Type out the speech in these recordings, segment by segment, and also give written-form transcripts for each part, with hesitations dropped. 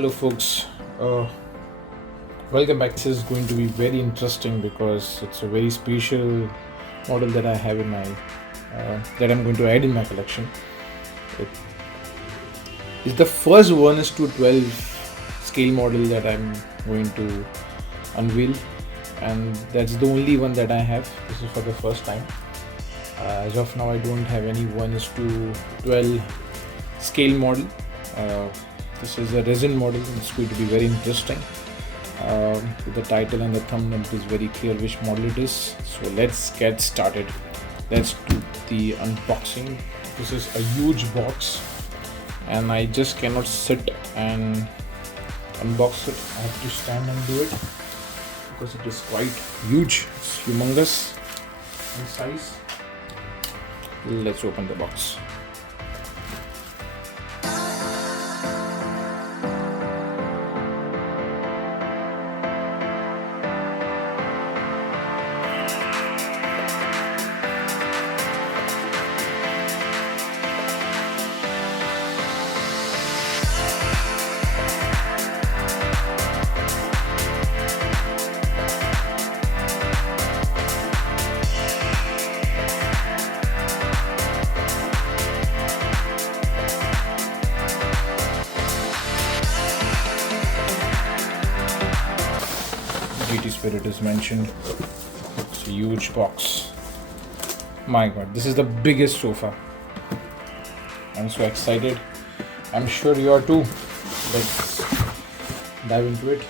Hello folks, welcome back. This is going to be very interesting because it's a very special model that I have in my that I'm going to add in my collection. It is the first 1:12 scale model that I'm going to unveil, and that's the only one that I have. This is for the first time. As of now I don't have any 1:12 scale model. This is a resin model. It's going to be very interesting. With the title and the thumbnail, it is very clear which model it is. So let's get started. Let's do the unboxing. This is a huge box, and I just cannot sit and unbox it. I have to stand and do it because it is quite huge. It's humongous in size. Let's open the box. GT Spirit is mentioned. It's a huge box. My god, this is the biggest sofa. I'm so excited. I'm sure you are too. Let's dive into it.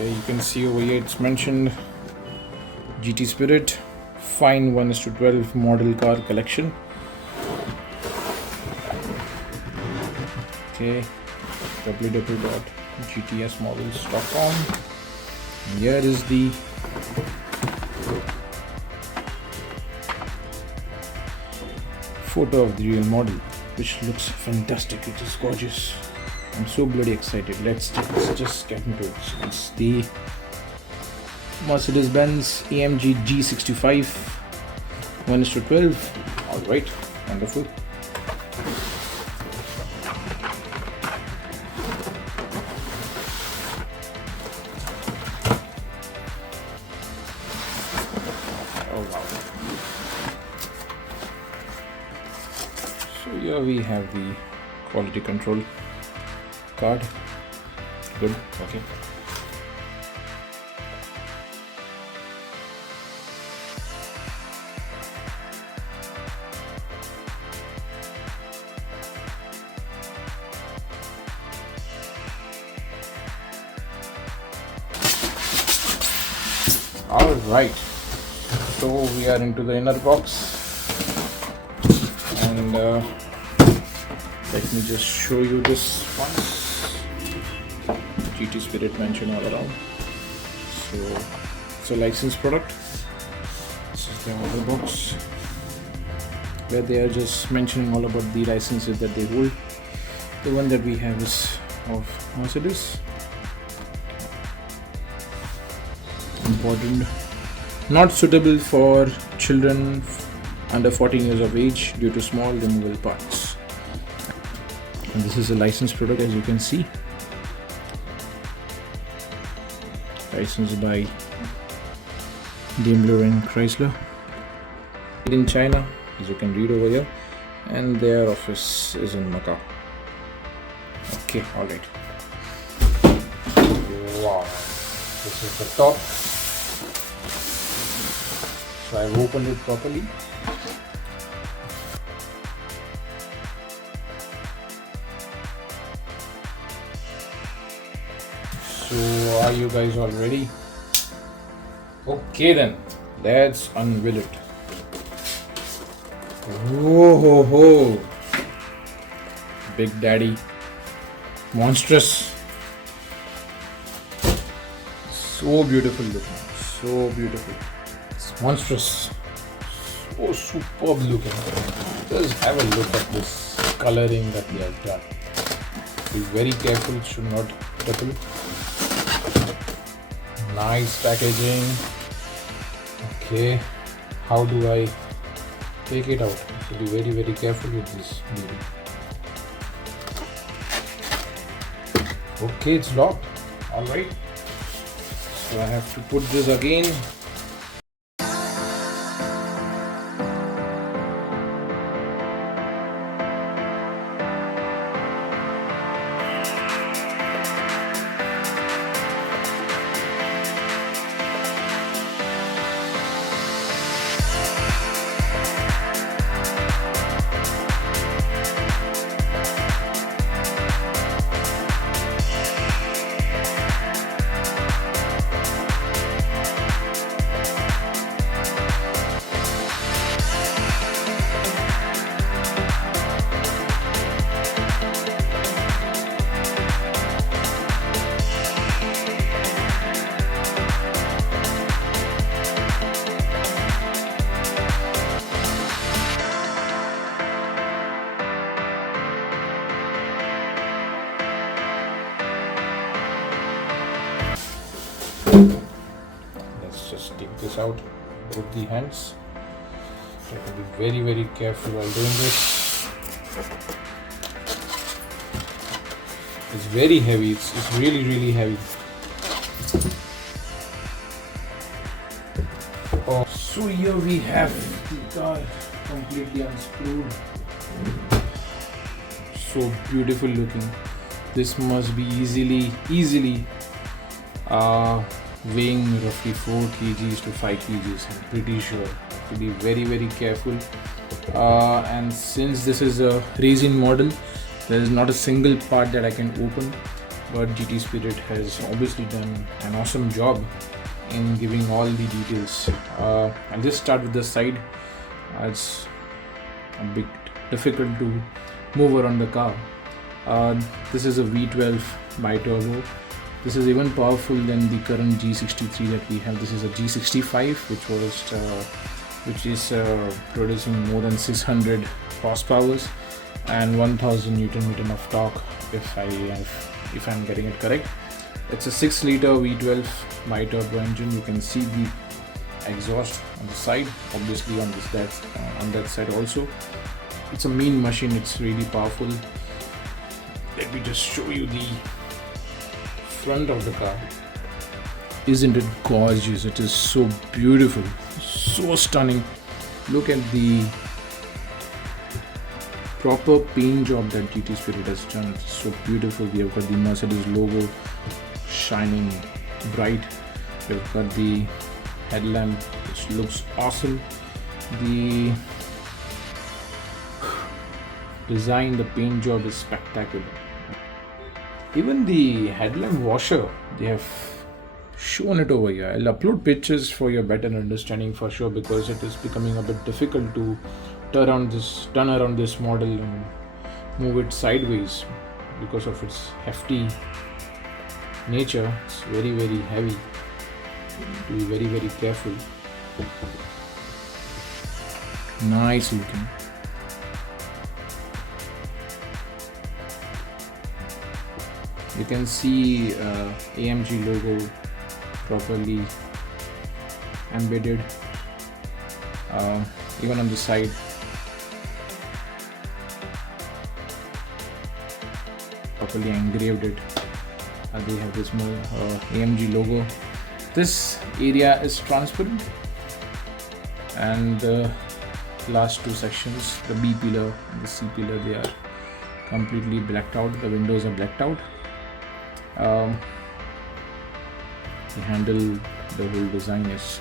You can see over here it's mentioned GT Spirit Fine 1:12 model car collection. Okay, www.gtsmodels.com. Here is the photo of the real model, which looks fantastic. It is gorgeous. I'm so bloody excited. Let's just get into it. It's the Mercedes-Benz AMG G65 1:12. Alright, wonderful. Oh wow. So here we have the quality control card. Good. Okay. All right. So we are into the inner box, and let me just show you this once. GT Spirit mentioned all around. So it's a licensed product. This is the other box where they are just mentioning all about the licenses that they hold. The one that we have is of Mercedes. Important. Not suitable for children under 14 years of age due to small removable parts. And this is a licensed product, as you can see. Licensed by Daimler and Chrysler. Made in China, as you can read over here, and their office is in Macau. Okay, alright. Wow, this is the top. So I've opened it properly. So are you guys all ready? Okay then, let's unveil it. Whoa ho ho! Big Daddy. Monstrous. So beautiful looking. So beautiful. It's monstrous. So superb looking. Just have a look at this coloring that we have done. Be very careful, it should not topple. Nice packaging. Okay, how do I take it out? So be very, very careful with this baby. Okay, it's locked. Alright. So I have to put this again. Let's just take this out with the hands. You have to be very, very careful while doing this. It's very heavy. It's really, really heavy. Oh, so here we have the car completely unscrewed. So beautiful looking. This must be easily weighing roughly 4 kgs to 5 kgs. I'm pretty sure. To be very, very careful. And since this is a resin model, there is not a single part that I can open. But GT Spirit has obviously done an awesome job in giving all the details. I'll just start with the side. It's a bit difficult to move around the car. This is a V12 bi-turbo. This is even powerful than the current G63 that we have. This is a G65, which is producing more than 600 horsepower and 1000 Nm of torque. If I'm getting it correct, it's a 6-liter V12 bi-turbo engine. You can see the exhaust on the side, obviously on that side also. It's a mean machine. It's really powerful. Let me just show you the front of the car. Isn't it gorgeous? It is so beautiful, so stunning. Look at the proper paint job that GT Spirit has done. It's so beautiful. We have got the Mercedes logo shining bright. We've got the headlamp, which looks awesome. The design, the paint job is spectacular. Even the headlamp washer, they have shown it over here. I'll upload pictures for your better understanding for sure, because it is becoming a bit difficult to turn around this model and move it sideways because of its hefty nature. It's very, very heavy. You need to be very, very careful. Nice looking. You can see AMG logo properly embedded, even on the side. Properly engraved it. They have this AMG logo. This area is transparent, and the last two sections, the B pillar and the C pillar, they are completely blacked out. The windows are blacked out. The handle, the whole design is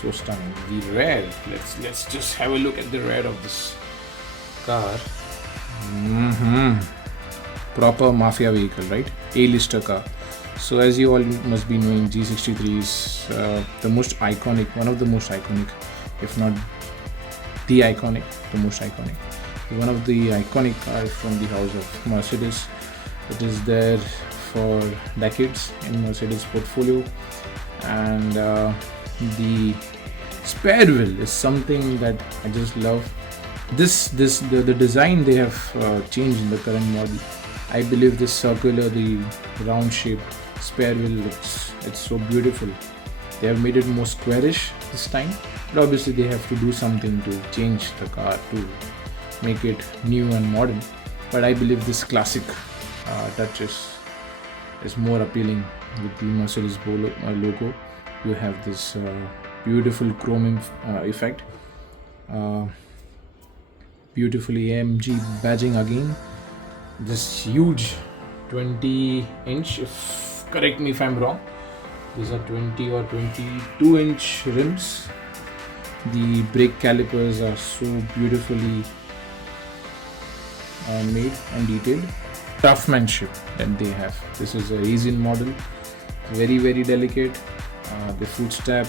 so stunning. The rear, let's just have a look at the rear of this car. Proper mafia vehicle, right? A-lister car. So as you all must be knowing, G63 is the most iconic, one of the most iconic, if not the iconic, the most iconic one of the iconic cars from the house of Mercedes. It is there for decades in Mercedes portfolio, and the spare wheel is something that I just love. The design they have changed in the current model. I believe this circular, the round shaped spare wheel, it's so beautiful. They have made it more squarish this time, but obviously they have to do something to change the car to make it new and modern. But I believe this classic touch is more appealing with the Mercedes logo. You have this beautiful chroming effect, beautifully AMG badging again. This huge 20-inch, if correct me if I'm wrong, these are 20 or 22-inch rims. The brake calipers are so beautifully made and detailed. Craftsmanship that they have. This is a resin model, very delicate. The footstep,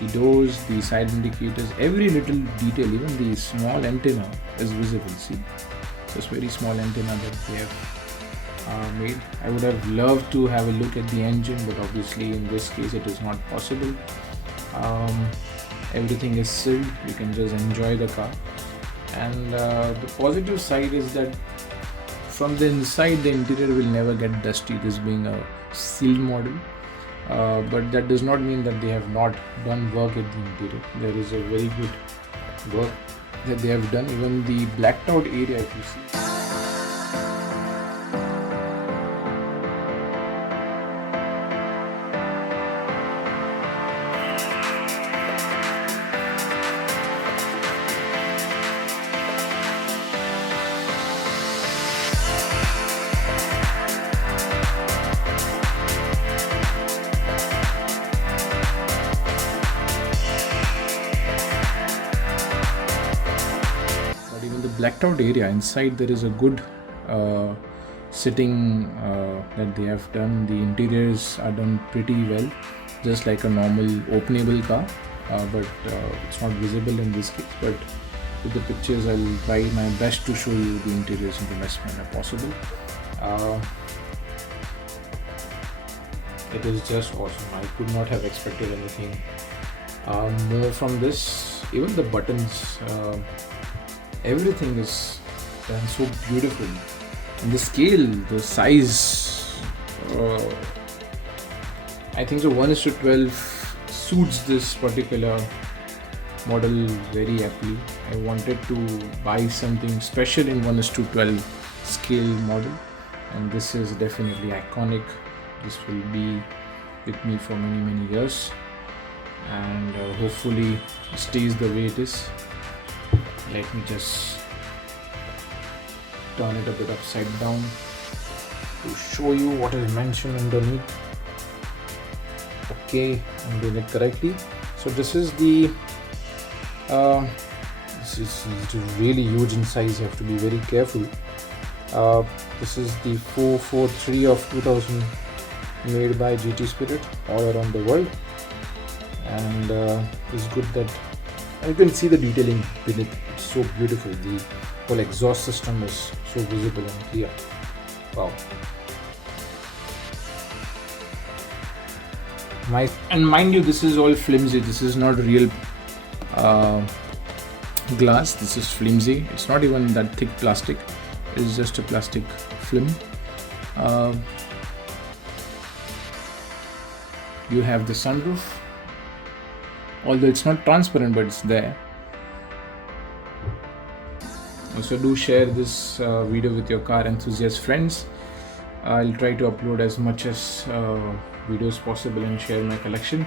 the doors, the side indicators, every little detail, even the small antenna is visible. See, this very small antenna that they have made. I would have loved to have a look at the engine, but obviously in this case it is not possible. Everything is sealed. You can just enjoy the car. And the positive side is that from the inside the interior will never get dusty, this being a sealed model. But that does not mean that they have not done work at the interior. There is a very good work that they have done. Even the blacked out area, if you see. Blacked out area inside, there is a good sitting that they have done. The interiors are done pretty well, just like a normal openable car, but it's not visible in this case. But with the pictures, I'll try my best to show you the interiors in the best manner possible. It is just awesome. I could not have expected anything more from this. Even the buttons, everything is done so beautiful, and the scale, the size, I think so 1:12 suits this particular model very aptly. I wanted to buy something special in 1:12 scale model, and this is definitely iconic. This will be with me for many years, and hopefully stays the way it is. Let me just turn it a bit upside down to show you what is mentioned underneath. Okay, I'm doing it correctly. So this is the this is really huge in size. You have to be very careful. This is the 443 of 2000, made by GT Spirit all around the world, and it's good that you can see the detailing beneath. It's so beautiful. The whole exhaust system is so visible and clear. Wow. And mind you, this is all flimsy. This is not real glass. This is flimsy. It's not even that thick plastic. It's just a plastic film. You have the sunroof, although it's not transparent, but it's there. Also, do share this video with your car enthusiast friends. I'll try to upload as much as videos possible and share my collection,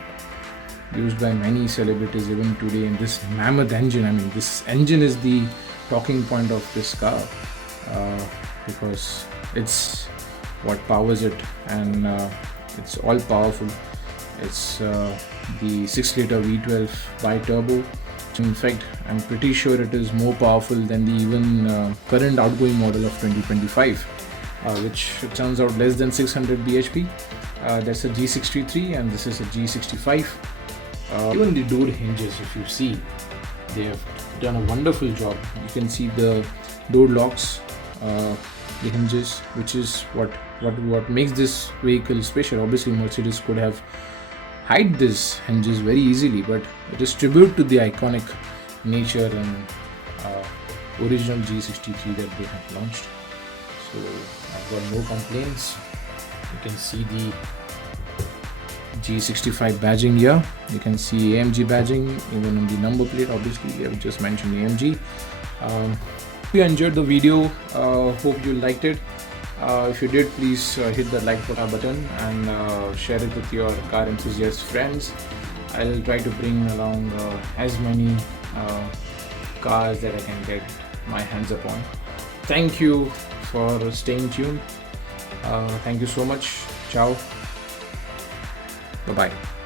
used by many celebrities even today. In this mammoth engine, I mean, this engine is the talking point of this car, because it's what powers it, and it's all powerful. It's the 6-liter V12 bi-turbo. In fact, I'm pretty sure it is more powerful than the even current outgoing model of 2025, which turns out less than 600 bhp. That's a G63 and this is a G65. Even the door hinges, if you see, They have done a wonderful job. You can see the door locks, the hinges, which is what makes this vehicle special. Obviously, Mercedes could have hide these hinges very easily, but it is tribute to the iconic nature and original G63 that they have launched. So I've got no complaints. You can see the G65 badging here. You can see AMG badging even on the number plate. Obviously, they have just mentioned AMG. If you enjoyed the video, hope you liked it. If you did, please hit the like button and share it with your car enthusiast friends. I'll try to bring along as many cars that I can get my hands upon. Thank you for staying tuned. Thank you so much. Ciao. Bye-bye.